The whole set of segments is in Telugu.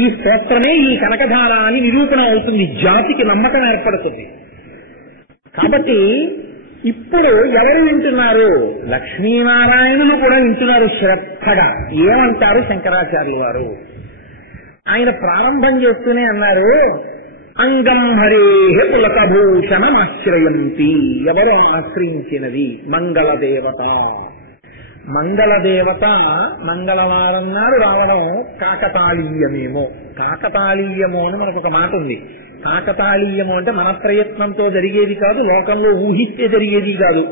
ఈ స్తోత్రమే ఈ కనకధార అని నిరూపణ అవుతుంది, జాతికి నమ్మకం ఏర్పడుతుంది. కాబట్టి ఇప్పుడు ఎవరు వింటున్నారు? లక్ష్మీనారాయణులు కూడా వింటున్నారు శ్రద్ధగా. ఏమంటారు శంకరాచార్యులు వారు? ఆయన ప్రారంభం చేస్తూనే అన్నారు, అంగం హరేహ పులకభూషణమాశ్రయంతి. ఎవరు ఆశ్రయించినది? మంగళదేవత. మంగళదేవత మంగళవారం నాడు రావడం కాకతాళీయమేమో. కాకతాళీయమో అని మనకు ఒక మాట ఉంది. కాకతాళీయము అంటే మన ప్రయత్నంతో జరిగేది కాదు, లోకంలో ఊహిస్తే జరిగేది కాదు.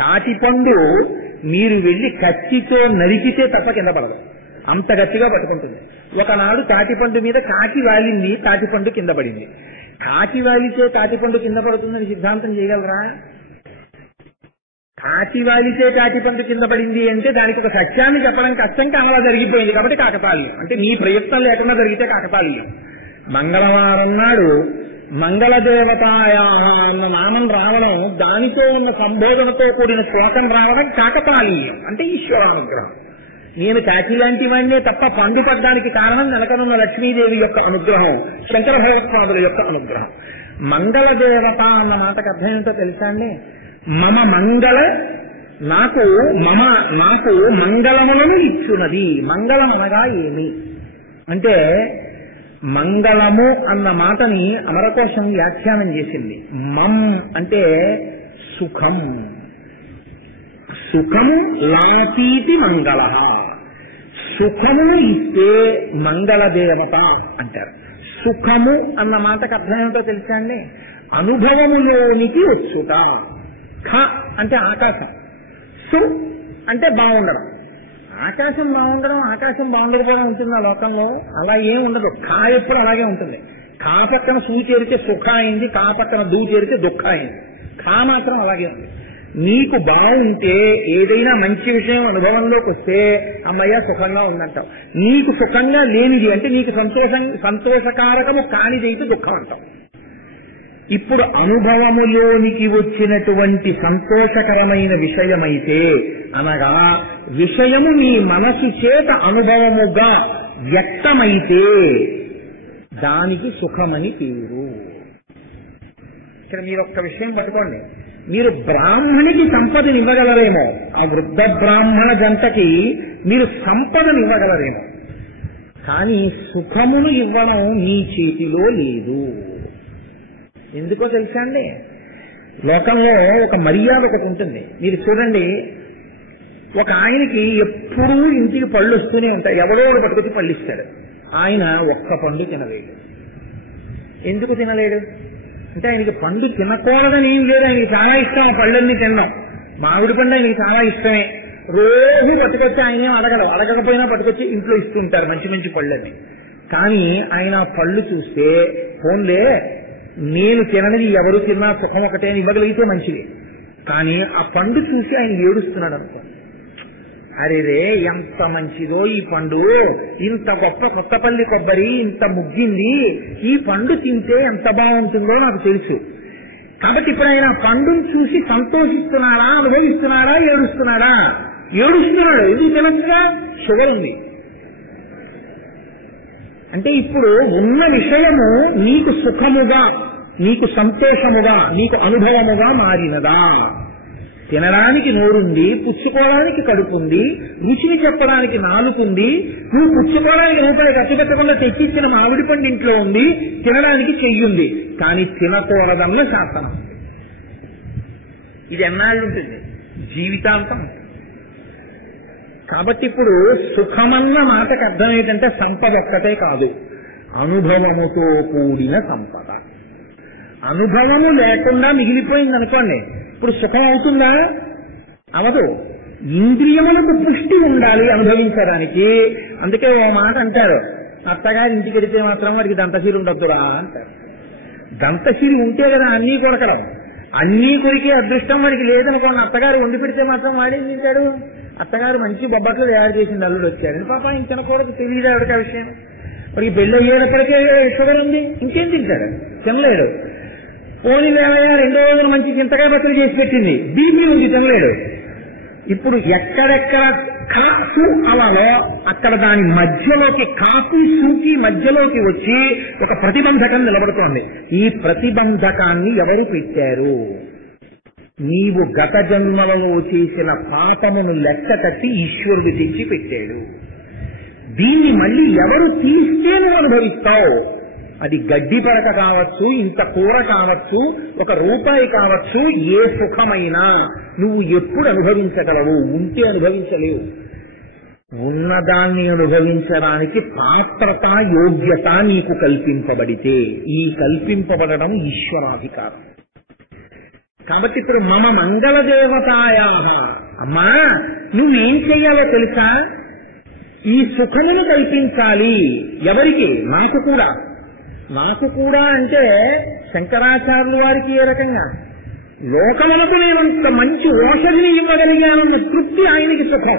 తాటిపండు మీరు వెళ్లి కత్తితో నరికితే తప్ప కింద పడదు, అంత గట్టిగా పట్టుకుంటుంది. ఒకనాడు తాటిపండు మీద కాకి వాలింది, తాటిపండు కింద పడింది. కాకి వాలితే తాటిపండు కింద పడుతుందని సిద్ధాంతం చేయగలరా? కాకి వాలితే తాటిపండు కింద పడింది అంటే దానికి ఒక సత్యాన్ని చెప్పడం కష్టం, కానీ అలా జరిగిపోయింది కాబట్టి కాకతాళీయం. అంటే నీ ప్రయత్నం లేకుండా జరిగితే కాకతాళీయం. మంగళవారం నాడు మంగళదేవతాయ అన్న నామం రావడం, దానితో ఉన్న సంబోధనతో కూడిన శ్లోకం రావడం కాకతాళీయం. అంటే ఈశ్వరానుగ్రహం. నేను కాకి లాంటి వాడినే తప్ప పండు పడ్డానికి కారణం వెనకనున్న లక్ష్మీదేవి యొక్క అనుగ్రహం, శంకర భగవత్పాదుల యొక్క అనుగ్రహం. మంగళదేవత అన్న మాటకు అర్థం ఏంటో తెలుసా అండి? మమ మంగళ, నాకు మంగళములను ఇచ్చున్నది. మంగళం అనగా ఏమి అంటే, మంగళము అన్న మాటని అమరకోశం వ్యాఖ్యానం చేసింది. మమ్ అంటే సుఖం, సుఖము లాతీతి మంగళ. సుఖమును ఇస్తే మంగళదేవత అంటారు. సుఖము అన్న మాటకు అర్థం ఏమిటో తెలుసా అండి? అనుభవములోనికి వచ్చుట. ఖ అంటే ఆకాశం, సు అంటే బాగుండడం. ఆకాశం బాగుండడం, ఆకాశం బాగుండకపోవడం ఉంటుందా లోకంలో? అలా ఏం ఉండదు. ఖా ఎప్పుడు అలాగే ఉంటుంది. ఖా పక్కన సూ చేరితే సుఖ అయింది, కా పక్కన దూ చేరితే దుఃఖ అయింది. ఖా మాత్రం అలాగే ఉంది. నీకు బాగుంటే ఏదైనా మంచి విషయం అనుభవంలోకి వస్తే అమ్మయ్య సుఖంగా ఉందంటావు. నీకు సుఖంగా లేనిది అంటే నీకు సంతోషకారకము కానిదైతే దుఃఖం అంటావు. ఇప్పుడు అనుభవములోనికి వచ్చినటువంటి సంతోషకరమైన విషయమైతే, అనగా విషయము మీ మనసు చేత అనుభవముగా వ్యక్తమైతే దానికి సుఖమని పేరు. ఇక్కడ మీరు ఒక్క విషయం పట్టుకోండి. మీరు బ్రాహ్మణికి సంపదనివ్వగలరేమో, ఆ వృద్ధ బ్రాహ్మణ జంటకి మీరు సంపదనివ్వగలరేమో, కానీ సుఖమును ఇవ్వడం మీ చేతిలో లేదు. ఎందుకో తెలుసా అండి? లోకంలో ఒక మర్యాద ఒకటి ఉంటుంది. మీరు చూడండి, ఒక ఆయనకి ఎప్పుడూ ఇంటికి పళ్ళు వస్తూనే ఉంటాయి. ఎవడో పట్టుకొచ్చి పళ్ళు ఇస్తాడు. ఆయన ఒక్క పండు తినలేడు. ఎందుకు తినలేడు అంటే ఆయనకి పండు తినకూడదని ఏం లేదు, ఆయనకి చాలా ఇష్టం ఆ పళ్ళన్నీ తినడం. మామిడి పండు ఆయనకి చాలా ఇష్టమే. రోజు పట్టుకొచ్చి ఆయన ఏం అడగకపోయినా పట్టుకొచ్చి ఇంట్లో ఇస్తుంటారు మంచి మంచి పళ్ళని. కానీ ఆయన పళ్ళు చూస్తే, ఫోన్లే నేను తిననిది ఎవరు తిన్నా సుఖం ఒకటే అని ఇవ్వగలిగితే మంచిది. కానీ ఆ పండు చూసి ఆయన ఏడుస్తున్నాడు అనుకో, అరే రే ఎంత మంచిదో ఈ పండు, ఇంత గొప్ప కొత్తపల్లి కొబ్బరి ఇంత ముగ్గింది, ఈ పండు తింటే ఎంత బాగుంటుందో నాకు తెలుసు. కాబట్టి ఇప్పుడు ఆయన పండును చూసి సంతోషిస్తున్నాడా, అనుభవిస్తున్నాడా, ఏడుస్తున్నాడా? ఏడుస్తున్నాడు. ఎందుకు తినచ్చుగా? షుగర్ ఉంది. అంటే ఇప్పుడు ఉన్న విషయము నీకు సుఖముగా, నీకు సంతోషముగా, నీకు అనుభవముగా మారినదా? తినడానికి నోరుంది, పుచ్చుకోవడానికి కడుపుంది, రుచిని చెప్పడానికి నాలుగుంది, నువ్వు పుచ్చుకోవడానికి రూపాయి ఖర్చు పెట్టకుండా తెచ్చిచ్చిన మామిడి పండు ఇంట్లో ఉంది, తినడానికి చెయ్యుంది, కానీ తినకూడదన్న శాసనం. ఇది ఎన్నాళ్ళు ఉంటుంది? జీవితాంతం. కాబట్టి ఇప్పుడు సుఖమన్న మాటకు అర్థం ఏంటంటే సంపద ఒక్కటే కాదు, అనుభవముతో కూడిన సంపద. అనుభవము లేకుండా మిగిలిపోయింది అనుకోండి, ఇప్పుడు సుఖం అవుతుందా? అవదు. ఇంద్రియములకు పుష్టి ఉండాలి అనుభవించడానికి. అందుకే ఓ మాట అంటారు, అత్తగారి ఇంటికి వెడితే మాత్రం వాడికి దంతశీలు ఉండొద్దురా అంటారు. దంతశీలు ఉంటే కదా అన్నీ కొరకడం. అన్నీ కొరికే అదృష్టం వాడికి లేదనుకోండి, అత్తగారు వండి పెడితే మాత్రం వాడేం తింటాడు? అత్తగారు మంచి బొబ్బట్లు తయారు చేసింది, అల్లుడు వచ్చాడు, పాప ఆయన తినకూడదు, తెలియదు ఆవిడకి ఆ విషయం. వాడికి పెళ్ళి అయ్యేటప్పటికే షుగర్ ఉంది, ఇంకేం తింటాడు? తినలేడు. పోనీ లేవయ్యా 2వ రోజున మంచి చింతకాయ పచ్చడి చేసి పెట్టింది, బీపీ ఉంది, తినలేడు. ఇప్పుడు ఎక్కడెక్కడ కాసు అలలో అక్కడ దాని మధ్యలోకి కాపు సూకి మధ్యలోకి వచ్చి ఒక ప్రతిబంధకం నిలబడుతోంది. ఈ ప్రతిబంధకాన్ని ఎవరు పెట్టారు? నీవు గత జన్మలలో చేసిన పాపమును లెక్క కట్టి ఈశ్వరుడు తెచ్చి పెట్టాడు. దీన్ని మళ్ళీ ఎవరు తీస్తే నువ్వు అనుభవిస్తావు. అది గడ్డి పరక కావచ్చు, ఇంత కూర కావచ్చు, ఒక రూపాయి కావచ్చు, ఏ సుఖమైనా నువ్వు ఎప్పుడు అనుభవించగలవు? ఉంటే అనుభవించలేవు. ఉన్నదాన్ని అనుభవించడానికి పాత్రత యోగ్యత నీకు కల్పింపబడితే, ఈ కల్పింపబడడం ఈశ్వరాధికారం. కాబట్టి ఇప్పుడు మమ మంగళదేవతాయా, అమ్మా నువ్వేం చెయ్యాలో తెలుసా? ఈ సుఖమును కల్పించాలి. ఎవరికి? నాకు కూడా. నాకు కూడా అంటే శంకరాచార్యుల వారికి ఏ రకంగా? లోకములకు నేనంత మంచి ఓషధిని ఇవ్వగలిగానన్న తృప్తి ఆయనకి సుఖం.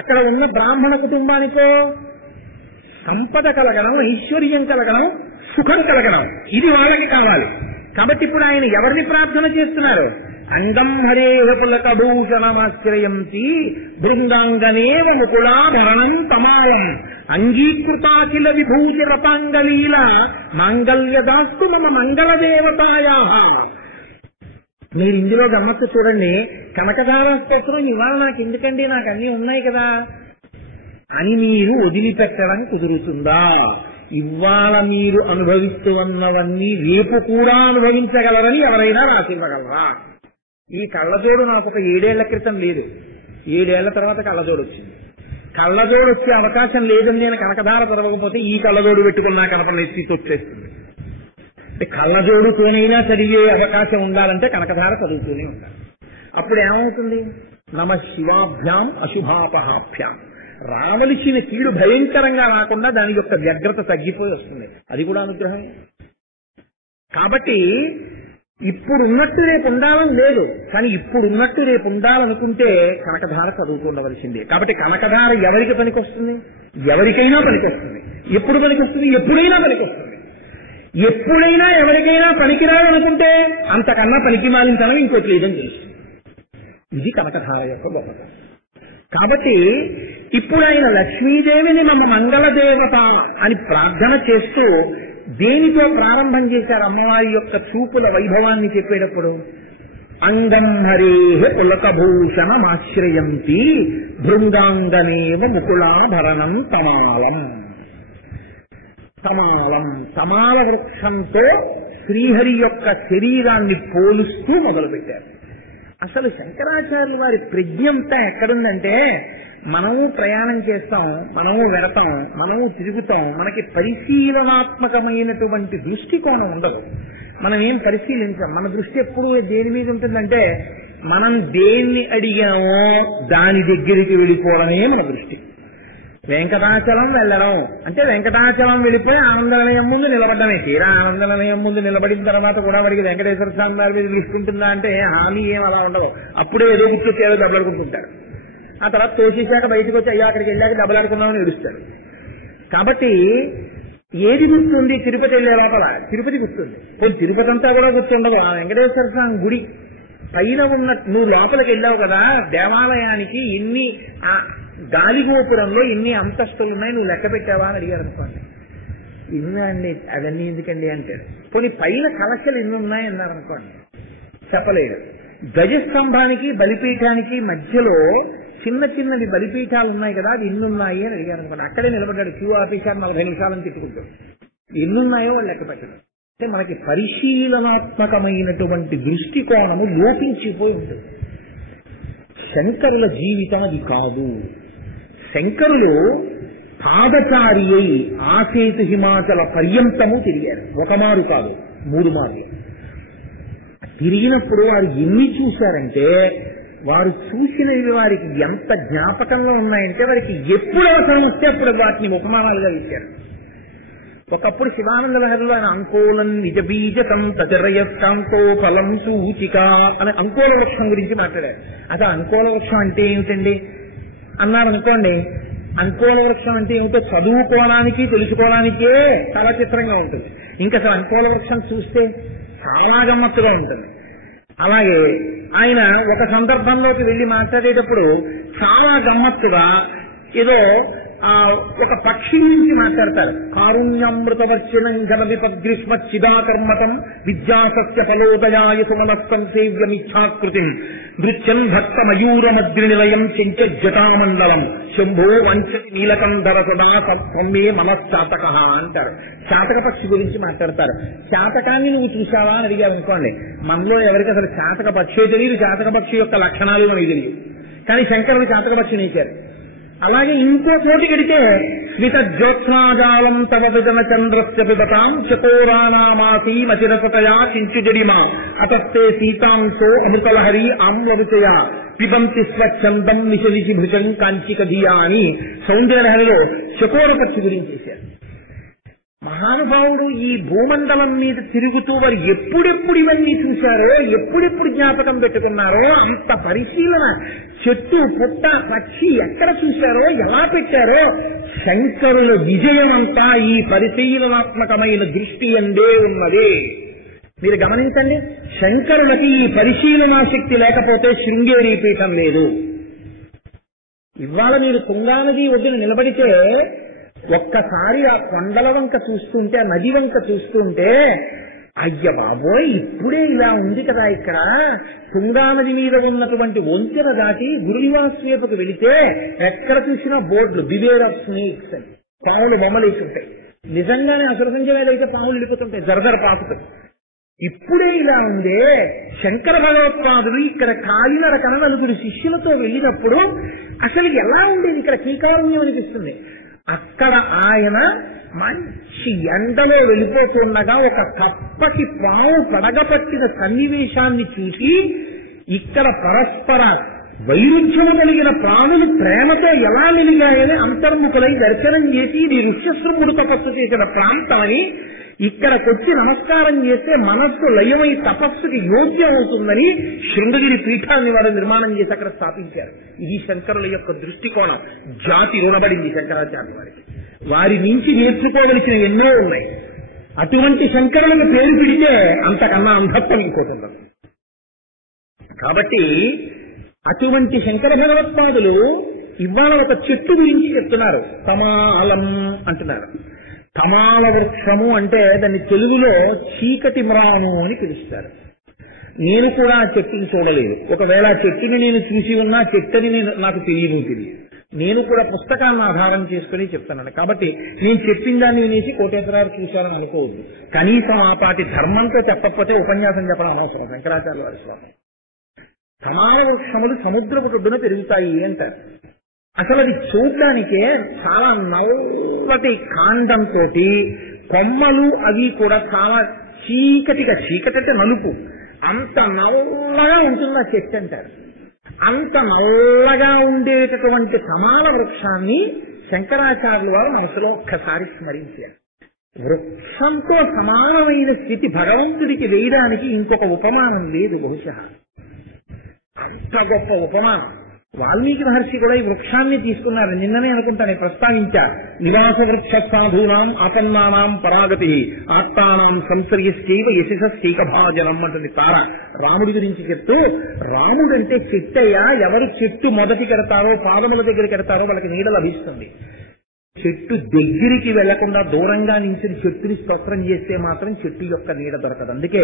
అక్కడ ఉన్న బ్రాహ్మణ కుటుంబానికో సంపద కలగడం, ఐశ్వర్యం కలగడం, సుఖం కలగడం, ఇది వాళ్ళకి కావాలి. కాబట్టి ఇప్పుడు ఆయన ఎవరిని ప్రార్థన చేస్తున్నారు? అంగం హరేహ పులకభూషణమాశ్రయంతి బృందాంగనేవ ముకుళాభరణం తమాలం అంగీకృతాఖిల విభూతి రతాంగలీల మాంగళ్యదాస్తు మమ మంగళదేవతాయా. మీరు ఇందులో గమ్మత్తు చూడండి. కనకధార స్తోత్రం ఇవాళ నాకు ఎందుకండి, నాకు అన్నీ ఉన్నాయి కదా అని మీరు వదిలిపెట్టడం కుదురుతుందా? ఇవాళ మీరు అనుభవిస్తున్నవన్నీ రేపు కూడా అనుభవించగలరని ఎవరైనా రాసివ్వగలరా? ఈ కళ్ళజోడు నాకు ఒక 7 ఏళ్ల క్రితం లేదు, 7 ఏళ్ల తర్వాత కళ్ళజోడు వచ్చింది. కళ్ళజోడు వచ్చే అవకాశం లేదని నేను కనకధార చదవకపోతే ఈ కళ్ళజోడు పెట్టుకున్నా కనపడిన స్థితి వచ్చేస్తుంది. అంటే కళ్ళజోడు తోనైనా చదివే అవకాశం ఉండాలంటే కనకధార చదువుతూనే ఉండాలి. అప్పుడు ఏమవుతుంది? నమ శివాభ్యాం అశుభాపహాభ్యాం. రావలసిన కీడు భయంకరంగా రాకుండా దాని యొక్క వ్యగ్రత తగ్గిపోయి వస్తుంది. అది కూడా అనుగ్రహం. కాబట్టి ఇప్పుడున్నట్టు రేపు ఉండాలని లేదు, కానీ ఇప్పుడున్నట్టు రేపు ఉండాలనుకుంటే కనకధార చదువుతుండవలసిందే. కాబట్టి కనకధార ఎవరికి పనికొస్తుంది? ఎవరికైనా పనికొస్తుంది. ఎప్పుడు పనికొస్తుంది? ఎప్పుడైనా పనికొస్తుంది. ఎప్పుడైనా ఎవరికైనా పనికిరాలనుకుంటే అంతకన్నా పనికి మాలించడం ఇంకోటి లేదని తెలుస్తుంది. ఇది కనకధార యొక్క గొప్పతనం. కాబట్టి ఇప్పుడు ఆయన లక్ష్మీదేవిని మమ మంగళదేవత అని ప్రార్థన చేస్తూ దేనితో ప్రారంభం చేశారు? అమ్మవారి యొక్క చూపుల వైభవాన్ని చెప్పేటప్పుడు అంగం హరేహ పులకభూషణమాశ్రయంతి భృంగాంగనేవ ముకుళాభరణం తమాలం. తమాలం, తమాల వృక్షంతో శ్రీహరి యొక్క శరీరాన్ని పోలుస్తూ మొదలుపెట్టారు. అసలు శంకరాచార్యుల వారి ప్రజ్ఞంతా ఎక్కడుందంటే, మనము ప్రయాణం చేస్తాం, మనము వెడతాం, మనము తిరుగుతాం, మనకి పరిశీలనాత్మకమైనటువంటి దృష్టికోణం ఉండదు. మనం ఏం పరిశీలించాం. మన దృష్టి ఎప్పుడు దేని మీద ఉంటుందంటే, మనం దేన్ని అడిగామో దాని దగ్గరికి వెళ్ళిపోవడమే మన దృష్టి. వెంకటాచలం వెళ్ళడం అంటే వెంకటాచలం వెళ్ళిపోయి ఆనందనిలయం ముందు నిలబడ్డమే. తీరా ఆనందనిలయం ముందు నిలబడిన తర్వాత కూడా వాడికి వెంకటేశ్వర స్వామి వారి మీద తీసుకుంటుందా అంటే హామీ ఏం అలా ఉండదు. అప్పుడే ఏదో గుర్తొచ్చేదో దెబ్బలాడుకుంటుంటారు. ఆ తర్వాత తోసేశాక బయటకు వచ్చి అయ్యా అక్కడికి వెళ్ళాక దెబ్బలాడుకున్నామని ఏడుస్తాడు. కాబట్టి ఏది గుర్తుంది? తిరుపతి వెళ్ళే లోపల తిరుపతి గుర్తుంది. కొన్ని తిరుపతి అంతా కూడా గుర్తుండదు. ఆ వెంకటేశ్వర స్వామి గుడి పైన ఉన్న, నువ్వు లోపలికి వెళ్ళావు కదా, దేవాలయానికి ఎన్ని గాలిగోపురంలో ఎన్ని అంతస్తులు ఉన్నాయి నువ్వు లెక్క పెట్టావా అని అడిగారు అనుకోండి. ఇన్ని అండి, అవన్నీ ఎందుకండి అంటాడు. కొన్ని పైన కలశలు ఎన్ని ఉన్నాయి అన్నారు అనుకోండి, చెప్పలేడు. గజస్తంభానికి బలిపీఠానికి మధ్యలో చిన్న చిన్నవి బలిపీఠాలు ఉన్నాయి కదా, అది ఎన్నున్నాయి అని అడిగారు అనుకోండి. అక్కడే నిలబడ్డాడు క్యూ ఆఫీసర్ 40 నిమిషాలను తిట్టుకుంటాడు. ఎన్నున్నాయో వాళ్ళు లెక్క పెట్టడం. అంటే మనకి పరిశీలనాత్మకమైనటువంటి దృష్టికోణము లోపించిపోయి ఉంటుంది. శంకరుల జీవితం అది కాదు. శంకరులు పాదచారి అయి ఆసేతు హిమాచల పర్యంతము తిరిగారు. ఒక మారు కాదు, 3 మార్లు తిరిగినప్పుడు వారు ఎన్ని చూశారంటే, వారు చూసినవి వారికి ఎంత జ్ఞాపకంలో ఉన్నాయంటే, వారికి ఎప్పుడు అవసరం వస్తే అప్పుడు వాటిని ఉపమానాలుగా ఇచ్చారు. ఒకప్పుడు శివానంద లహరిలో ఆయన అంకోలం నిజ బీజకం తచరయస్కాంకో ఫలం సూచిక అని అంకోల వృక్షం గురించి మాట్లాడారు. అసలు అంకోల వృక్షం అంటే ఏమిటండి అన్నారనుకోండి. అంకోల వృక్షం అంటే ఏమిటో చదువుకోవడానికి తెలుసుకోవడానికే చాలా చిత్రంగా ఉంటుంది. ఇంకా అసలు అంకోల వృక్షం చూస్తే చాలా గమ్మత్తుగా ఉంటుంది. అలాగే ఆయన ఒక సందర్భంలోకి వెళ్లి మాట్లాడేటప్పుడు చాలా గమ్మత్తుగా ఏదో ఒక పక్షి గురించి మాట్లాడతారు. కారుణ్యామృతవర్చనం ఘన విపద్గ్రీష్మ చిదాకర్మతం విద్యాసత్య ఫలోదయాయ సుమనస్తం సేవ్యమిచ్ఛాకృతి నృత్యం భక్త మయూర మద్రి నిలయం చెంచజటామండలం శంభో వంచతి నీలకంధర సదా సత్వమే మనశ్చాతక అంటారు. చాతక పక్షి గురించి మాట్లాడతారు. చాతకాన్ని నువ్వు చూసావా అని అడిగావు అనుకోండి, మనలో ఎవరికి అసలు చాతక పక్షి తెలియదు, చాతక పక్షి యొక్క లక్షణాలు మనకి తెలియదు. కానీ శంకరుడు చాతక పక్షిని ఇచ్చారు. అలాగే ఇంకో చోటి గడితే స్మిత జ్యోత్స్నాజాలం తవ విజన చంద్రస్య పిబతాం చకోరానామాసీమచిరపతయా కించుజడిమా అతస్తే సీతాంశో అమృతలహరి ఆమ్లవిచయ పిబంతి స్వచ్ఛందం నిశలిచి భుజం కాంచికధియా అని సౌందర్యలహరిలో చకోర పక్షి గురించి చేశారు. మహానుభావుడు ఈ భూమండలం మీద తిరుగుతూ వారు ఎప్పుడెప్పుడు ఇవన్నీ చూశారో, ఎప్పుడెప్పుడు జ్ఞాపకం పెట్టుకున్నారో అంత పరిశీలన, చెట్టు పుట్ట పక్షి ఎక్కడ చూశారో, ఎలా పెట్టారో, శంకరుల విజయం అంతా ఈ పరిశీలనాత్మకమైన దృష్టి అందే ఉన్నది. మీరు గమనించండి, శంకరులకి ఈ పరిశీలనా శక్తి లేకపోతే శృంగేరి పీఠం లేదు. ఇవాళ మీరు తుంగానది ఒడ్డున నిలబడితే ఒక్కసారి ఆ కొండల వంక చూస్తుంటే, ఆ నది వంక చూస్తుంటే, అయ్య బాబోయ్ ఇప్పుడే ఇలా ఉంది కదా, ఇక్కడ తుంగానది మీద ఉన్నటువంటి వంతెన దాటి గురునివాస్ వైపుకు వెళితే ఎక్కడ చూసినా బోర్డులు బివేర్ ఆఫ్ స్నేక్స్ అని, పాములు బొమ్మలేసుంటాయి. నిజంగానే అసలు పాములు వెళ్ళిపోతుంటాయి, జరజర పాకుతాయి. ఇప్పుడే ఇలా ఉందే. శంకర భగవత్పాదులు ఇక్కడ కాలినడకన నలుగురు శిష్యులతో వెళ్ళినప్పుడు అసలు ఎలా ఉండేది, ఇక్కడ కీకారుణ్యం అనిపిస్తుంది. అక్కడ ఆయన మంచి ఎండలో వెళ్ళిపోతుండగా ఒక తప్పకి పాము పడగపట్టిన సన్నివేశాన్ని చూసి ఇక్కడ పరస్పర వైరుధ్యము కలిగిన ప్రాణులు ప్రేమతో ఎలా మెలిగాయని అంతర్ముఖులై దర్శనం చేసి ఇది ఋష్యశృంగుడు తపస్సు చేసిన ప్రాంతాన్ని ఇక్కడకొచ్చి నమస్కారం చేస్తే మనస్సు లయమై తపస్సుకి యోగ్యం అవుతుందని శృంగగిరి పీఠాన్ని వారు నిర్మాణం చేసి అక్కడ స్థాపించారు. ఇది శంకరుల యొక్క దృష్టికోణం. జాతి రుణపడింది శంకరాచార్య వారికి. వారి నుంచి నేర్చుకోవలసిన ఎన్నో ఉన్నాయి. అటువంటి శంకరులను పేరు పిడితే అంతకన్నా అంధత్వం ఇంకోటి. కాబట్టి అటువంటి శంకర భగవత్పాదులు ఇవాళ ఒక చెట్టు గురించి చెప్తున్నారు. తమాలం అంటున్నారు. తమాల వృక్షము అంటే దాన్ని తెలుగులో చీకటి మ్రాను అని పిలుస్తారు. నేను కూడా ఆ చెట్టుని చూడలేదు. ఒకవేళ ఆ చెట్టుని నేను చూసి ఉన్నా చెట్టుని నాకు తెలియదు. నేను కూడా పుస్తకాన్ని ఆధారం చేసుకుని చెప్తున్నాను. కాబట్టి నేను చెప్పిన దాన్ని వినేసి కోటేశ్వరరావు చూశారని అనుకోవద్దు. కనీసం ఆ పాటి ధర్మంతో చెప్పకపోతే ఉపన్యాసం చెప్పడం అనవసరం. శంకరాచార్య వారి స్వామి తమాల వృక్షములు సముద్రపు ఒడ్డున పెరుగుతాయి అంటారు. అసలు అది చూడడానికే చాలా నల్లటి కాండంతో కొమ్మలు అవి కూడా చాలా చీకటిగా, చీకటి అంటే నలుపు, అంత నల్లగా ఉంటుంది ఆ చెట్టు అంటారు. అంత నల్లగా ఉండేటటువంటి తమాల వృక్షాన్ని శంకరాచార్యుల వారు మనసులో ఒక్కసారి స్మరించారు. వృక్షంతో సమానమైన స్థితి భగవంతుడికి వేయడానికి ఇంకొక ఉపమానం లేదు బహుశా. అంత గొప్ప ఉపమానం. వాల్మీకి మహర్షి కూడా ఈ వృక్షాన్ని తీసుకున్నారు. నిన్ననే అనుకుంటాను ప్రస్తావించా. నివాస వృక్ష సాధూనాం ఆపన్నానాం పరాగతి ఆత్తానాం సంశ్రయశ్చైవ యశస్సైకభాజనం అంటుంది తార. రాముడి గురించి చెప్తూ, రాముడంటే చెట్టయ్యా, ఎవరు చెట్టు మొదటి కడతారో, పాదముల దగ్గర కడతారో వాళ్ళకి నీడ లభిస్తుంది. చెట్టు దగ్గరికి వెళ్లకుండా దూరంగా నుంచి చెట్టుని స్తోత్రం చేస్తే మాత్రం చెట్టు యొక్క నీడ దొరకదు. అందుకే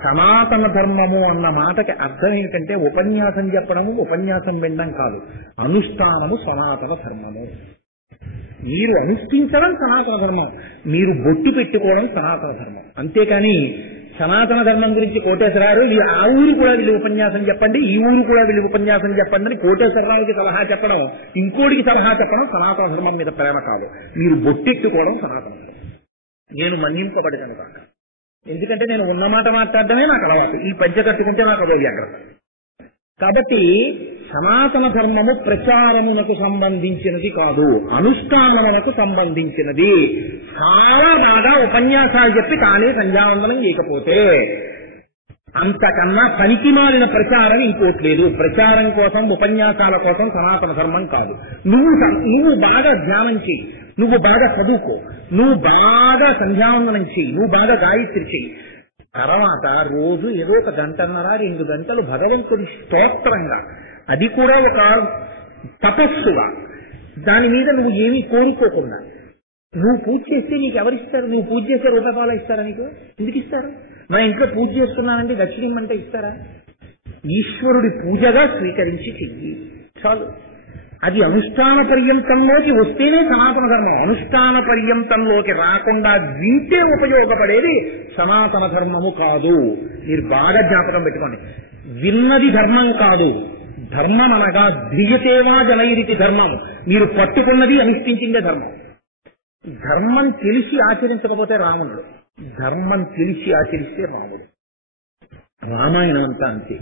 సనాతన ధర్మము అన్న మాటకి అర్థం ఏమిటంటే ఉపన్యాసం చెప్పడము, ఉపన్యాసం వినడం కాదు, అనుష్ఠానము సనాతన ధర్మము. మీరు అనుష్ఠించడం సనాతన ధర్మం, మీరు బొట్టు పెట్టుకోవడం సనాతన ధర్మం. అంతేకాని సనాతన ధర్మం గురించి కోటేశ్వరరావు ఆ ఊరు కూడా వీళ్ళు ఉపన్యాసం చెప్పండి, ఈ ఊరు కూడా వీళ్ళు ఉపన్యాసం చెప్పండి అని కోటేశ్వరరావుకి సలహా చెప్పడం, ఇంకోటికి సలహా చెప్పడం సనాతన ధర్మం మీద ప్రేమ కాదు. మీరు బొట్టెట్టుకోవడం సనాతన ధర్మం. నేను మన్నింపబడతాను కాక, ఎందుకంటే నేను ఉన్నమాట మాట్లాడడమే నాకు అలవాటు. ఈ పంచె కట్టుకుంటే నాకు అదో జాగ్రత్త. కాబట్టి సనాతన ధర్మము ప్రచారమునకు సంబంధించినది కాదు, అనుష్ఠానమునకు సంబంధించినది. చాలా బాగా ఉపన్యాసాలు చెప్పి తానే సంధ్యావందనం చేయకపోతే అంతకన్నా పనికి మారిన ప్రచారం ఇంకోట్లేదు. ప్రచారం కోసం, ఉపన్యాసాల కోసం సనాతన ధర్మం కాదు. నువ్వు బాగా ధ్యానం చెయ్యి, నువ్వు బాగా చదువుకో, నువ్వు బాగా సంధ్యావందనం చెయ్యి, నువ్వు బాగా గాయత్రి చెయ్యి, తర్వాత రోజు ఏదో 1 గంటన్నర 2 గంటలు భగవంతుడి స్తోత్రంగా, అది కూడా ఒక తపస్సుగా, దాని మీద నువ్వు ఏమీ కోరుకోకుండా నువ్వు పూజ చేస్తే నీకు ఎవరిస్తారు? నువ్వు పూజ చేసే రూపాయలు ఇస్తారా? నీకు ఎందుకు ఇస్తారు? మా ఇంట్లో పూజ చేస్తున్నానంటే దక్షిణ ఇమ్మంటే ఇస్తారా? ఈశ్వరుడి పూజగా స్వీకరించి చెయ్యి చాలు. అది అనుష్ఠాన పర్యంతంలోకి వస్తేనే సనాతన ధర్మం. అనుష్ఠాన పర్యంతంలోకి రాకుండా వింటే ఉపయోగపడేది సనాతన ధర్మము కాదు. మీరు బాగా జ్ఞాపకం పెట్టుకోండి. విన్నది ధర్మం కాదు. ధర్మం అనగా ధ్రియతేవా జనైరితి ధర్మం. మీరు పట్టుకున్నది అనుష్ఠించిందే ధర్మం. ధర్మం తెలిసి ఆచరించకపోతే రాముడు, ధర్మం తెలిసి ఆచరిస్తే రాముడు. రామాయణం అంతా అంతే.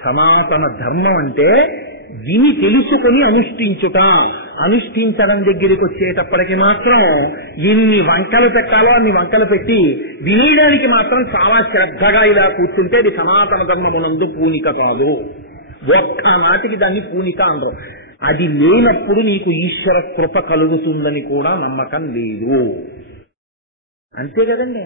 సనాతన ధర్మం అంటే విని తెలుసుకుని అనుష్ఠించుట. అనుష్ఠించడం దగ్గరికి వచ్చేటప్పటికి మాత్రం ఎన్ని వంకలు పెట్టాలో అన్ని వంకలు పెట్టి వినేయడానికి మాత్రం చాలా శ్రద్ధగా ఇలా కూర్చుంటే అది సనాతన ధర్మమునందు పూనిక కాదు. ఒక్క నాటికి దాన్ని పూనిక అనరు. అది లేనప్పుడు నీకు ఈశ్వర కృప కలుగుతుందని కూడా నమ్మకం లేదు. అంతే కదండి.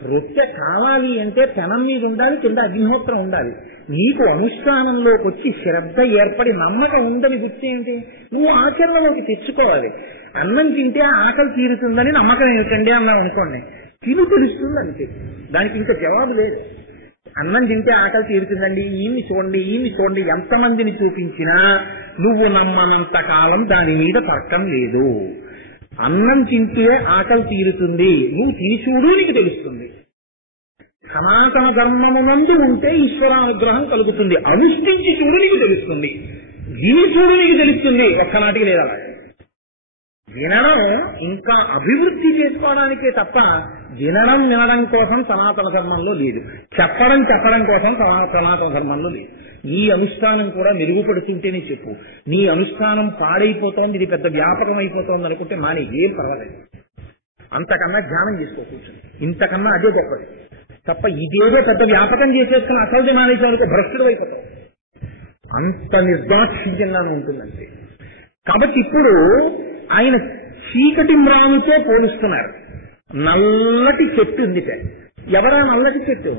రొట్టె కావాలి అంటే పెనం మీద ఉండాలి, కింద అగ్నిహోత్రం ఉండాలి. నీకు అనుష్ఠానంలోకి వచ్చి శ్రద్ధ ఏర్పడి నమ్మకం ఉందని గుర్తేంటి? నువ్వు ఆచరణలోకి తెచ్చుకోవాలి. అన్నం తింటే ఆకలి తీరుతుందని నమ్మకం ఏమిటండి అన్నాం అనుకోండి, తిని తెలుస్తుంది అంతే. దానికి ఇంకా జవాబు లేదు. అన్నం తింటే ఆకలి తీరుతుందండి, ఈయన్ని చూడండి ఎంతమందిని చూపించినా నువ్వు నమ్మనంత కాలం దాని మీద తర్కం లేదు. అన్నం తింటే ఆకలి తీరుతుంది, నువ్వు తిని చూడు, నీకు తెలుస్తుంది. సనాతన ధర్మమునందు ఉంటే ఈశ్వరానుగ్రహం కలుగుతుంది. అనుష్ఠించి చూడు, నీకు తెలుస్తుంది. విని చూడు, నీకు తెలుస్తుంది. ఒక్కనాటికి లేదా వినడం ఇంకా అభివృద్ధి చేసుకోవడానికే తప్ప వినడం కోసం సనాతన ధర్మంలో లేదు. చెప్పడం కోసం సనాతన ధర్మంలో లేదు. నీ అనుష్ఠానం కూడా మెరుగుపడుతుంటేనే చెప్పు. నీ అనుష్ఠానం పాడైపోతోంది, ఇది పెద్ద వ్యాపకం అయిపోతోంది అనుకుంటే మాని ఏం పర్వాలేదు. అంతకన్నా ధ్యానం చేసుకో కూర్చొని. ఇంతకన్నా అదే గొప్పది తప్ప ఇదేదో పెద్ద వ్యాపకం చేసేసుకుని అసలు మానేసేందుకు భ్రష్టుడు అయిపోతావు. అంత నిర్దాక్షిణ్యంగా ఉంటుందంటే. కాబట్టి ఇప్పుడు ఆయన చీకటి మ్రానుతో పోలుస్తున్నారు. నల్లటి చెట్టు ఉంది. ఎవరా నల్లటి చెట్టు?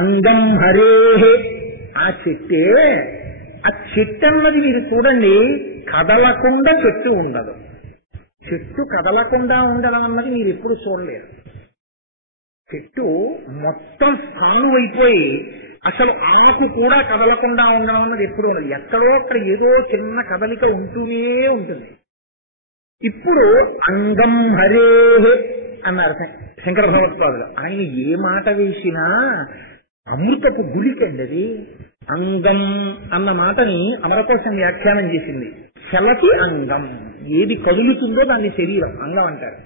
అంగం హరేహే. ఆ చెట్టే. ఆ చెట్టు అన్నది మీరు చూడండి, కదలకుండా చెట్టు ఉండదు. చెట్టు కదలకుండా ఉండడం అన్నది మీరు ఎప్పుడు చూడలేరు. చెట్టు మొత్తం స్థానువైపోయి అసలు ఆకు కూడా కదలకుండా ఉండడం అన్నది ఎప్పుడు ఉండదు. ఎక్కడో అక్కడ ఏదో చిన్న కదలిక ఉంటూనే ఉంటుంది. ఇప్పుడు అంగం హరేహే అన్నారు శంకర భగవత్పాదులు. ఆయన ఏ మాట వేసినా అమృతపు గురికండి అది. అంగం అన్న మాటని అమరకోశం వ్యాఖ్యానం చేసింది. చలతి అంగం, ఏది కదులుతుందో దాన్ని శరీరం అంగం అంటారు.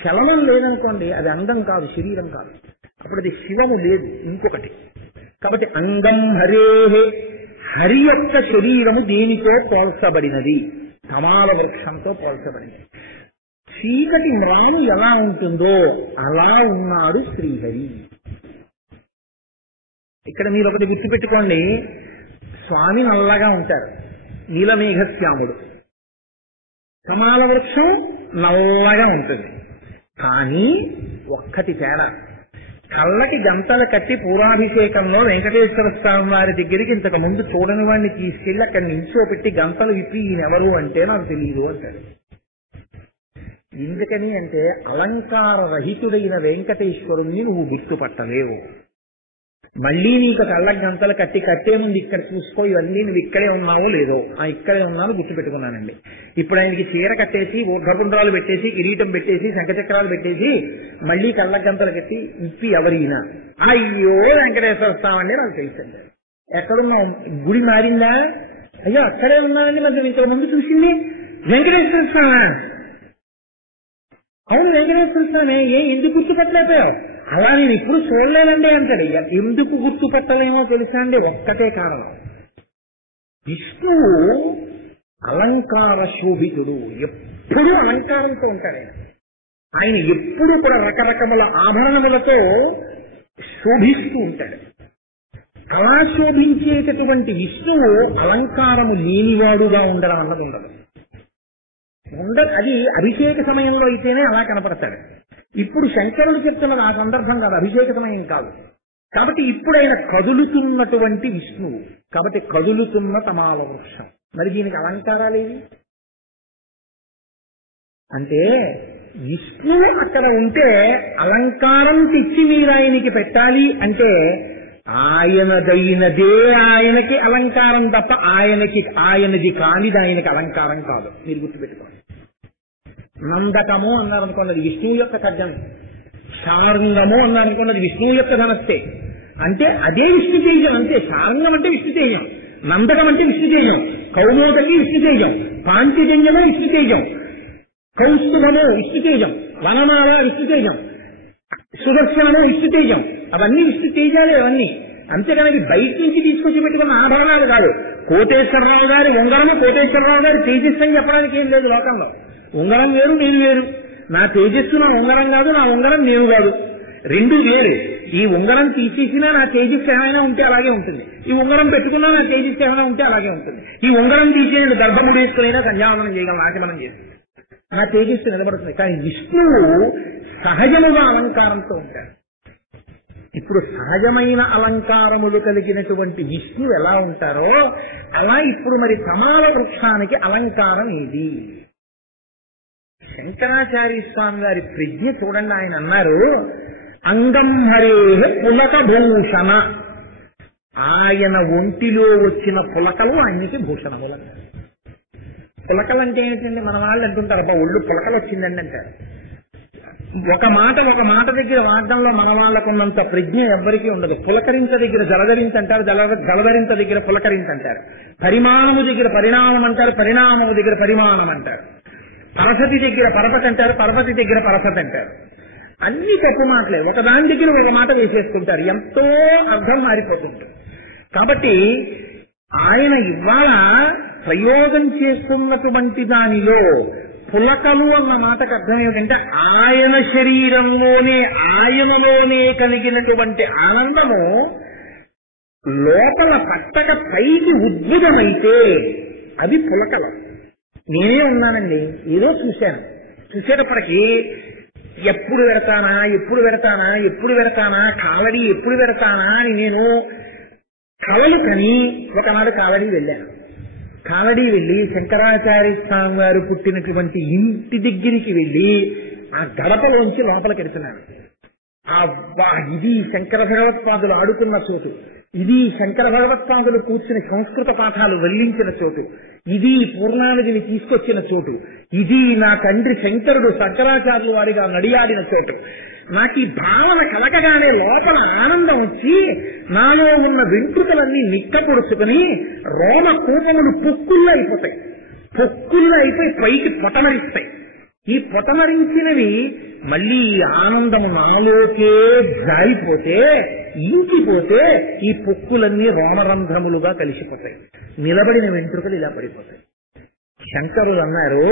చలనం లేదనుకోండి అది అంగం కాదు, శరీరం కాదు. అప్పుడు అది శివము లేదు, ఇంకొకటి. కాబట్టి అంగం హరేహే. హరి యొక్క శరీరము దేనితో పోల్చబడినది? తమాల వృక్షంతో పోల్చబడింది. చీకటి మ్రాను ఎలా ఉంటుందో అలా ఉన్నాడు శ్రీహరి. ఇక్కడ మీరు ఒకటి గుర్తుపెట్టుకోండి, స్వామి నల్లగా ఉంటారు, నీలమేఘశ్యాముడు. తమాల వృక్షం నల్లగా ఉంటుంది. కానీ ఒక్కటి తేడా, కళ్ళకి గంటలు కట్టి పూరాభిషేకంలో వెంకటేశ్వర స్వామి వారి దగ్గరికి ఇంతకు ముందు చూడని వాడిని తీసుకెళ్లి అక్కడ నిల్చోపెట్టి గంటలు విప్పి ఈయనెవరు అంటే నాకు తెలియదు అంటాడు. ఎందుకని అంటే అలంకార రహితుడైన వెంకటేశ్వరుణ్ణి నువ్వు గుర్తుపట్టలేవు. మళ్లీ నీకు కళ్ళకి గంటలు కట్టే ముందు ఇక్కడ చూసుకో, ఇవన్నీ నువ్వు ఇక్కడే ఉన్నావో లేదో. ఇక్కడే ఉన్నాను గుర్తుపెట్టుకున్నానండి. ఇప్పుడు ఆయనకి చీర కట్టేసి ఊర్ధపుండ్రాలు పెట్టేసి కిరీటం పెట్టేసి శంఖచక్రాలు పెట్టేసి మళ్లీ కళ్ళకి గంటలు కట్టి ఇప్పి ఎవరైనా అయ్యో వెంకటేశ్వర స్వామి నాకు తెలుసండి. ఎక్కడున్నావు? గుడి మారిందా? అయ్యో అక్కడే ఉన్నానండి, మరి ఇంతకు ముందు చూసింది వెంకటేశ్వర స్వామి. అవును వెంకటేశ్వర స్వామి, ఎందుకు గుర్తుపట్టలేకపోయావు? అలా నేను ఇప్పుడు చూడలేనండి అంటాడు. ఎందుకు గుర్తుపట్టలేమో తెలుసా అండి? ఒక్కటే కారణం, విష్ణువు అలంకార శోభితుడు. ఎప్పుడూ అలంకారంతో ఉంటాడు ఆయన ఎప్పుడు కూడా రకరకముల ఆభరణములతో శోభిస్తూ ఉంటాడు. అలా శోభించేటటువంటి విష్ణువు అలంకారము లేనివాడుగా ఉండడం అన్నది ఉండదు. అది అభిషేక సమయంలో అయితేనే అలా కనపడతాడు. ఇప్పుడు శంకరుడు చెప్తున్నది ఆ సందర్భం కాదు, అభిషేక సమయం కాదు. కాబట్టి ఇప్పుడు ఆయన కదులుతున్నటువంటి విష్ణువు, కాబట్టి కదులుతున్న తమాల వృక్షం. మరి దీనికి అలంకారాలేవి అంటే విష్ణువు అక్కడ ఉంటే అలంకారం తెచ్చి మీరు ఆయనకి పెట్టాలి అంటే ఆయనదైనదే ఆయనకి అలంకారం తప్ప ఆయనది కానిది ఆయనకి అలంకారం కాదు. మీరు గుర్తుపెట్టుకోండి. నందకము అన్నారనుకున్నది విష్ణువు యొక్క ఖడ్గం, శారంగము అన్నారనుకున్నది విష్ణువు యొక్క ధనస్తే, అంటే అదే విష్ణు తేజం. అంతే, శారంగం అంటే విష్ణు తేజం, నందకం అంటే విష్ణు తేజం, కౌమోదకి విష్ణు తేజం, పాంచజన్యము విష్ణు తేజం, కౌస్తుభము విష్ణు తేజం, వనమాల విష్ణు తేజం, సుదర్శనము విష్ణు తేజం. అవన్నీ విష్ణు తేజాలే అవన్నీ. అంతేకాని బయట నుంచి తీసుకొచ్చి పెట్టుకున్న ఆభరణాలు కాదు. కోటేశ్వరరావు గారి ఉంగరము కోటేశ్వరరావు గారి తేజస్సు అని చెప్పడానికి ఏం లేదు లోకంలో. ఉంగరం వేరు, నేను వేరు. నా తేజస్సు నా ఉంగరం కాదు, నా ఉంగరం నేను కాదు, రెండు వేరు. ఈ ఉంగరం తీసేసినా నా తేజస్సు ఏమైనా ఉంటే అలాగే ఉంటుంది, ఈ ఉంగరం పెట్టుకున్నా నా తేజస్సు ఏమైనా ఉంటే అలాగే ఉంటుంది. ఈ ఉంగరం తీసేది గర్భముడు వేసుకునైనా సంధ్యావనం చేయగలం, ఆచమనం చేసి నా తేజస్సు నిలబడుతుంది. కానీ విష్ణువు సహజముగా అలంకారంతో ఉంటాడు. ఇప్పుడు సహజమైన అలంకారములు కలిగినటువంటి విష్ణువు ఎలా ఉంటారో అలా ఇప్పుడు మరి తమాల వృక్షానికి అలంకారం ఏది? శంకరాచార్య స్వామి గారి ప్రజ్ఞ చూడండి. ఆయన అన్నారు, అంగం హరే పులక భూషణ. ఆయన ఒంటిలో వచ్చిన పులకలు ఆయనకి భూషణములు. పులకలు అంటే ఏంటండి? మన వాళ్ళు అంటుంటారు, అబ్బా ఒళ్ళు పులకలు వచ్చిందండి అంటారు. ఒక మాట దగ్గర వాడడంలో మన వాళ్ళకున్నంత ప్రజ్ఞ ఎవ్వరికీ ఉండదు. పులకరించ దగ్గర జలధరించంటారు, జలధరించ దగ్గర పులకరించంటారు, పరిమాణము దగ్గర పరిణామం అంటారు, పరిణామము దగ్గర పరిమాణం అంటారు, పరసతి దగ్గర పరపతి అంటారు, పరపతి దగ్గర పరసతి అంటారు. అన్ని తప్పు మాటలే, ఒకదాని దగ్గర ఒక మాట వేసేసుకుంటారు, ఎంతో అర్థం మారిపోతుంటారు. కాబట్టి ఆయన ఇవాళ ప్రయోగం చేస్తున్నటువంటి దానిలో పులకలు అన్న మాటకు అర్థం ఏమిటంటే ఆయన శరీరంలోనే ఆయనలోనే కలిగినటువంటి ఆనందము లోపల పట్టక పైకి ఉద్భుతమైతే అది పులకలు. నేనే ఉన్నానండి, ఏదో చూసేటప్పటికి ఎప్పుడు పెడతానా కాలడి ఎప్పుడు పెడతానా అని నేను కలలు కని ఒకనాడు కాలడి వెళ్ళి శంకరాచార్య స్వామి గారు పుట్టినటువంటి ఇంటి దగ్గరికి వెళ్ళి ఆ గడపలోంచి లోపలికి వెళ్తున్నాను. ఇది శంకర భగవత్పాదులు ఆడుతున్న చోటు, ఇది శంకర భగవత్పాదులు కూర్చుని సంస్కృత పాఠాలు వెల్లించిన చోటు, ఇది పూర్ణానదిని తీసుకొచ్చిన చోటు, ఇది నా తండ్రి శంకరుడు శంకరాచార్యుల వారిగా నడియాడిన చోటు. నాకు ఈ భావన కలగగానే లోపల ఆనందం వచ్చి నాలో ఉన్న వెంట్రుకలన్నీ నిక్కపొడుచుకుని రోమ కూపములు పొక్కుల్లో అయిపోయి పైకి పొటమరిస్తాయి. ఈ పొటమరించినవి మళ్ళీ ఈ ఆనందము నాలోకే జారిపోతే ఇంకిపోతే ఈ పొక్కులన్నీ రోమరంధ్రములుగా కలిసిపోతాయి, నిలబడిన వెంట్రుకలు ఇలా పడిపోతాయి. శంకరులు అన్నారు,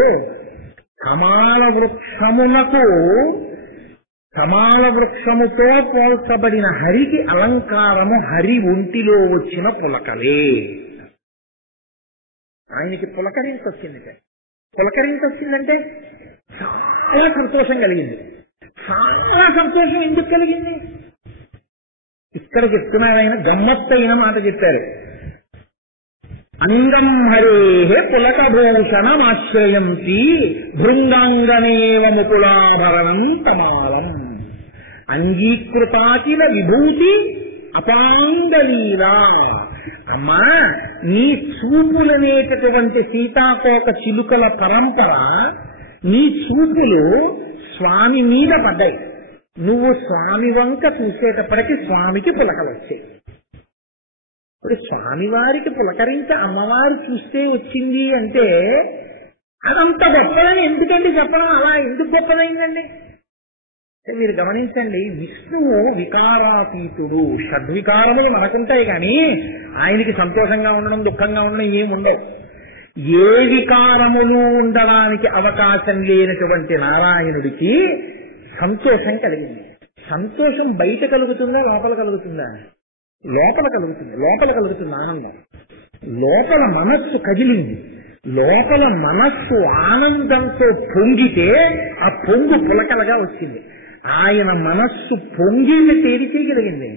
కమాల వృక్షముతో పోల్చబడిన హరికి అలంకారము హరి ఒంటిలో వచ్చిన పులకలే. ఆయనకి పులకరించొచ్చిందంటే చాలా సంతోషం కలిగింది. చాలా సంతోషం ఎందుకు కలిగింది? ఇక్కడ చెప్తున్నారు, ఆయన గమ్మత్తైన మాట చెప్పారు. అంగం హరే పులకభూషణమాశ్రయంతి భృంగాంగనేవ ముకులాభరణం తమాలం అంగీకృతాకిల విభూతి అపాంగలీలా. అమ్మా, నీ చూపులనేటటువంటి సీతాకోక చిలుకల పరంపర, నీ చూపులు స్వామి మీద పడ్డాయి. నువ్వు స్వామి వంక చూసేటప్పటికి స్వామికి పులకలు వచ్చాయి. ఇప్పుడు స్వామివారికి పులకరించి అమ్మవారు చూస్తే వచ్చింది అంటే అదంత గొప్పదని ఎందుకండి చెప్పడం? అలా ఎందుకు గొప్పదైందండి? మీరు గమనించండి, విష్ణువు వికారాతీతుడు. షడ్వికారములు మనకుంటాయి కానీ ఆయనకి సంతోషంగా ఉండడం దుఃఖంగా ఉండడం ఏముండవు. ఏ వికారములు ఉండడానికి అవకాశం లేనటువంటి నారాయణుడికి సంతోషం కలిగింది. సంతోషం బయట కలుగుతుందా లోపల కలుగుతుందా? లోపల కలుగుతుంది ఆనందం. లోపల మనస్సు కదిలింది, లోపల మనస్సు ఆనందంతో పొంగితే ఆ పొంగు పులకలుగా వచ్చింది. ఆయన మనస్సు పొంగిళ్ళు తేరి చేయగలిగింది,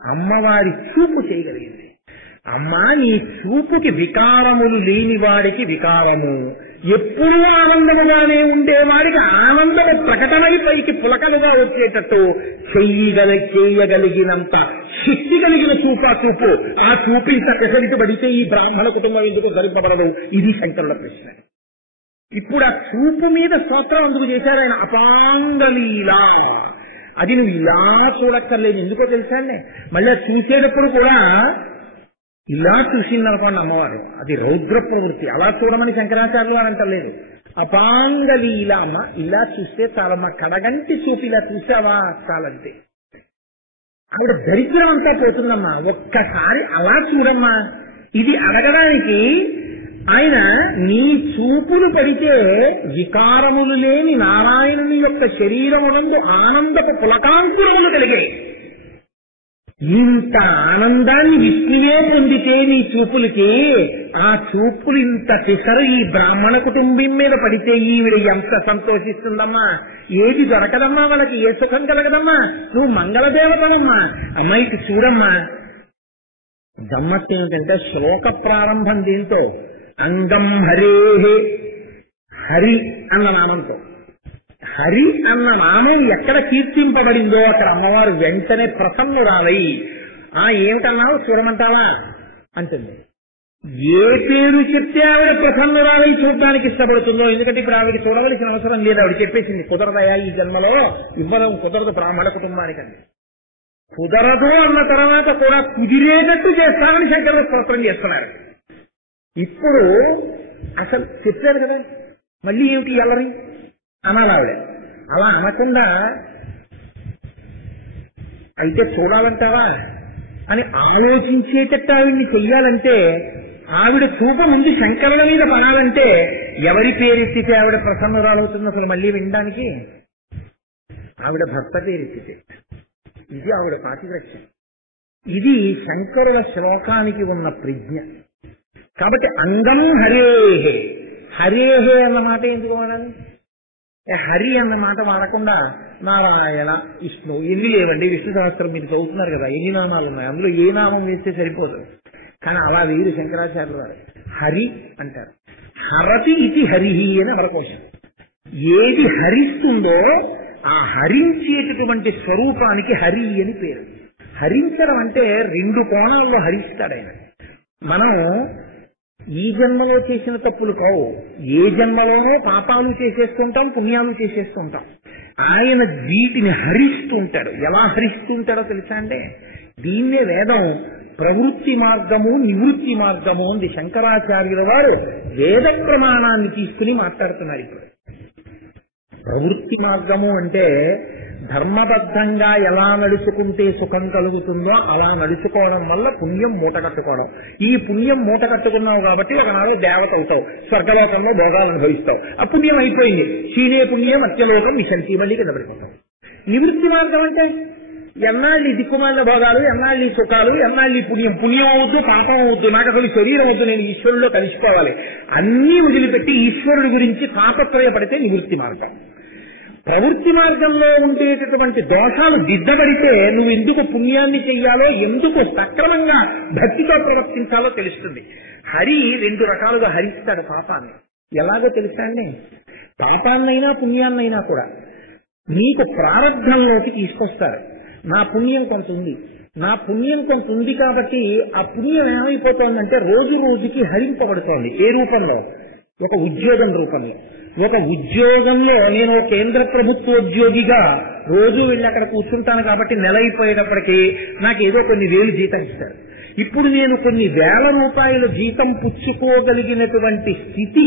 అమ్మవారి చూపు చేయగలిగింది. అమ్మా, నీ చూపుకి వికారములు లేని వాడికి వికారము, ఎప్పుడూ ఆనందముగానే ఉండేవాడికి ఆనందము ప్రకటనై పైకి పులకలుగా వచ్చేటట్టు చేయగలిగినంత శక్తి కలిగిన చూపు ఆ చూపు. ఆ చూపు ఇంత పెసరిటి పడితే ఈ బ్రాహ్మణ కుటుంబం ఎందుకు ధరింపబడదు? ఇది శంకరుల ప్రశ్న. ఇప్పుడు ఆ చూపు మీద స్తోత్రం ఎందుకు చేశారు ఆయన? అపాంగలీలా. అది నువ్వు ఇలా చూడక్కర్లేదు. ఎందుకో తెలుసా అండి, మళ్ళీ చూసేటప్పుడు కూడా ఇలా చూసిందనుకోండి అమ్మవారు, అది రౌద్ర ప్రవృత్తి. అలా చూడమని శంకరాచార్యులు వారు అంటలేదు. అపాంగలీలా అమ్మ, ఇలా చూస్తే చాలమ్మా, కడగంటి చూపు ఇలా చూసావా చాలంతే. ఆవిడ దరిద్రం అంతా పోతుందమ్మా, ఒక్కసారి అలా చూడమ్మా. ఇది అడగడానికి ఆయన నీ చూపులు పడితే వికారములు లేని నారాయణుని యొక్క శరీరమునందు ఆనందపు పులకాంకురములు కలిగాయి. ఇంత ఆనందాన్ని విష్ణువే పొందితే నీ చూపులకి, ఆ చూపులు ఇంత తిసరు ఈ బ్రాహ్మణ కుటుంబం మీద పడితే ఈవిడ ఎంత సంతోషిస్తుందమ్మా. ఏది దొరకదమ్మా వాళ్ళకి, ఏ సుఖం కలగదమ్మా. నువ్వు మంగళదేవతనమ్మా. అమ్మాయికి చూడమ్మా. గమ్మత్తు ఏమిటంటే శ్లోక ప్రారంభం దీంతో అంగం హరేహే, హరి అన్న నామంతో. హరి అన్న నామం ఎక్కడ కీర్తింపబడిందో అక్కడ అమ్మవారు వెంటనే ప్రసన్నురాలై, ఏమిటన్నావు చూడమంటావా అంటుంది. ఏ పేరు చెప్తే ఆవిడ ప్రసన్నురాలై చూడడానికి ఇష్టపడుతుందో, ఎందుకంటే ఇప్పుడు ఆవిడ చూడవలసిన అవసరం లేదు. ఆవిడ చెప్పేసింది, కుదరదయా ఈ జన్మలో, ఇవ్వడం కుదరదు బ్రాహ్మణ కుటుంబానికండి. కుదరదు అన్న తర్వాత కూడా కుదిరేటట్టు చేస్తానని శంకరులు స్తోత్రం చేస్తున్నారు. ఇప్పుడు అసలు చెప్పారు కదా, మళ్ళీ ఏమిటి ఎల్లరి అనాలి ఆవిడ. అలా అనకుండా అయితే చూడాలంటావా అని ఆలోచించేటట్టు ఆవిడ్ని చెయ్యాలంటే, ఆవిడ చూపు ముందు శంకరుల మీద పడాలంటే ఎవరి పేరెత్తితే ఆవిడ ప్రసన్నురాలవుతుంది అసలు మళ్ళీ వినడానికి? ఆవిడ భర్త పేరెత్తితే. ఇది ఆవిడ పాతివ్రత్యం. ఇది శంకరుల శ్లోకానికి ఉన్న ప్రజ్ఞ. కాబట్టి అంగం హరేహే, హరేహే అన్న మాట ఎందుకు వాడాలి? హరి అన్న మాట వాడకుండా నారాయణ, విష్ణు, ఎన్ని లేవండి. విష్ణు సహస్రం మీరు చదువుతున్నారు కదా, ఎన్ని నామాలు ఉన్నాయి, అందులో ఏ నామం వేస్తే సరిపోదు. కానీ అలా వేరు శంకరాచార్యులు వారు. హరి అంటారు. హరతి ఇది హరిహి అని వరకోశం. ఏది హరిస్తుందో ఆ హరించేటటువంటి స్వరూపానికి హరి అని పేరు. హరించడం అంటే రెండు కోణాల్లో హరిస్తాడు ఆయన. మనం ఈ జన్మలో చేసిన తప్పులు కావు, ఏ జన్మలోనో పాపాలు చేసేస్తుంటాం, పుణ్యాలు చేసేస్తుంటాం. ఆయన వీటిని హరిస్తూ ఉంటాడు. ఎలా హరిస్తూ ఉంటాడో తెలుసా అంటే, దీన్నే వేదం ప్రవృత్తి మార్గము నివృత్తి మార్గము ఉంది. శంకరాచార్యుల వారు వేద ప్రమాణాన్ని తీసుకుని మాట్లాడుతున్నారు. ఇప్పుడు ప్రవృత్తి మార్గము అంటే ధర్మబద్ధంగా ఎలా నడుచుకుంటే సుఖం కలుగుతుందో అలా నడుచుకోవడం వల్ల పుణ్యం మూట కట్టుకోవడం. ఈ పుణ్యం మూట కట్టుకున్నావు కాబట్టి ఒకనాడు దేవత అవుతావు, స్వర్గలోకంలో భోగాలు అనుభవిస్తావు. ఆ పుణ్యం అయిపోయింది, క్షీణే పుణ్యం అత్యలోకం విశంతి, మళ్ళీ కింద పడిపోతావు. నివృత్తి మార్గం అంటే ఎన్నాళ్ళు ఈ దిక్కుమాలిన భోగాలు, ఎన్నాళ్ళు ఈ సుఖాలు, ఎన్నాళ్ళు ఈ పుణ్యం. పుణ్యం అవద్దు, పాపం అవద్దు, నాకు అసలు శరీరం వద్దు, నేను ఈశ్వరుల్లో కలిసిపోవాలి. అన్నీ వదిలిపెట్టి ఈశ్వరుడి గురించి తాపత్రయపడితే నివృత్తి మార్గం. ప్రవృత్తి మార్గంలో ఉండేటటువంటి దోషాలు దిద్దబడితే నువ్వు ఎందుకు పుణ్యాన్ని చెయ్యాలో, ఎందుకు సక్రమంగా భక్తితో ప్రవర్తించాలో తెలుస్తుంది. హరి రెండు రకాలుగా హరిస్తాడు పాపాన్ని. ఎలాగో తెలుసా అండి? పాపాన్నైనా పుణ్యాన్నైనా కూడా నీకు ప్రారంభంలోకి తీసుకొస్తారు. నా పుణ్యం కొంత ఉంది, నా పుణ్యం కొంత ఉంది కాబట్టి ఆ పుణ్యం ఏమైపోతోందంటే రోజు రోజుకి హరింపబడుతోంది. ఏ రూపంలో? ఒక ఉద్యోగం రూపంలో. ఒక ఉద్యోగంలో నేను కేంద్ర ప్రభుత్వోద్యోగిగా రోజు వెళ్ళి అక్కడ కూర్చుంటాను కాబట్టి నెల అయిపోయేటప్పటికీ నాకు ఏదో కొన్ని వేలు జీతం ఇస్తారు. ఇప్పుడు నేను కొన్ని వేల రూపాయల జీతం పుచ్చుకోగలిగినటువంటి స్థితి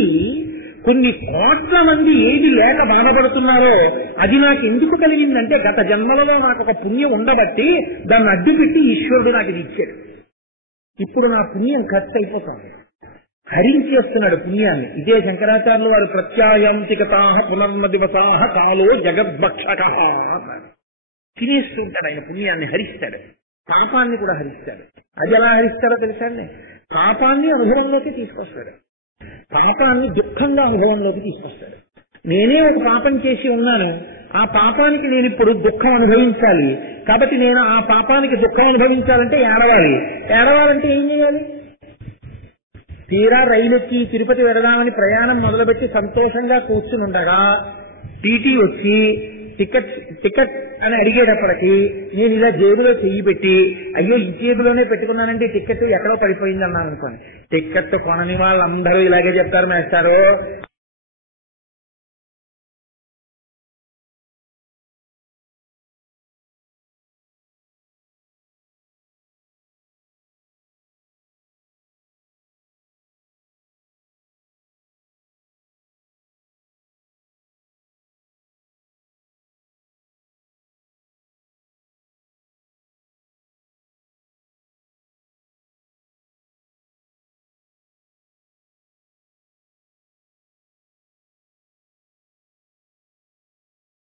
కొన్ని కోట్ల మంది ఏది లేక బాధపడుతున్నారో అది నాకు ఎందుకు కలిగిందంటే గత జన్మలలో నాకు ఒక పుణ్యం ఉండబట్టి దాన్ని అడ్డుపెట్టి ఈశ్వరుడు నాకు ఇది ఇచ్చాడు. ఇప్పుడు నా పుణ్యం ఖర్చు అయిపోతుంది, హరించేస్తున్నాడు పుణ్యాన్ని. ఇదే శంకరాచార్యులు వారు ప్రత్యాయాంతికతాః పునర్నదివసాః కాలో జగద్భక్షకః అన్నారు. తినేస్తుంటాడు ఆయన, పుణ్యాన్ని హరిస్తాడు, పాపాన్ని కూడా హరిస్తాడు. అది ఎలా హరిస్తాడో తెలుసా అండి? పాపాన్ని అనుభవంలోకి తీసుకొస్తాడు, పాపాన్ని దుఃఖంగా అనుభవంలోకి తీసుకొస్తాడు. నేనే ఒక పాపం చేసి ఉన్నాను, ఆ పాపానికి నేను ఇప్పుడు దుఃఖం అనుభవించాలి. కాబట్టి నేను ఆ పాపానికి దుఃఖం అనుభవించాలంటే ఏడవాలి. ఏడవాలంటే ఏం చేయాలి? తీరా రైలెక్కి తిరుపతి వెళదామని ప్రయాణం మొదలుపెట్టి సంతోషంగా కూర్చుని ఉండగా టీటీ వచ్చి టికెట్ అని అడిగేటప్పటికి నేను ఇలా జేబులో చెయ్యి పెట్టి అయ్యో ఈ జేబులోనే పెట్టుకున్నానంటే టికెట్ ఎక్కడో పడిపోయింది అన్నాను అనుకోండి. టికెట్ కొనని వాళ్ళందరూ ఇలాగే చెప్తారు మేస్టారు.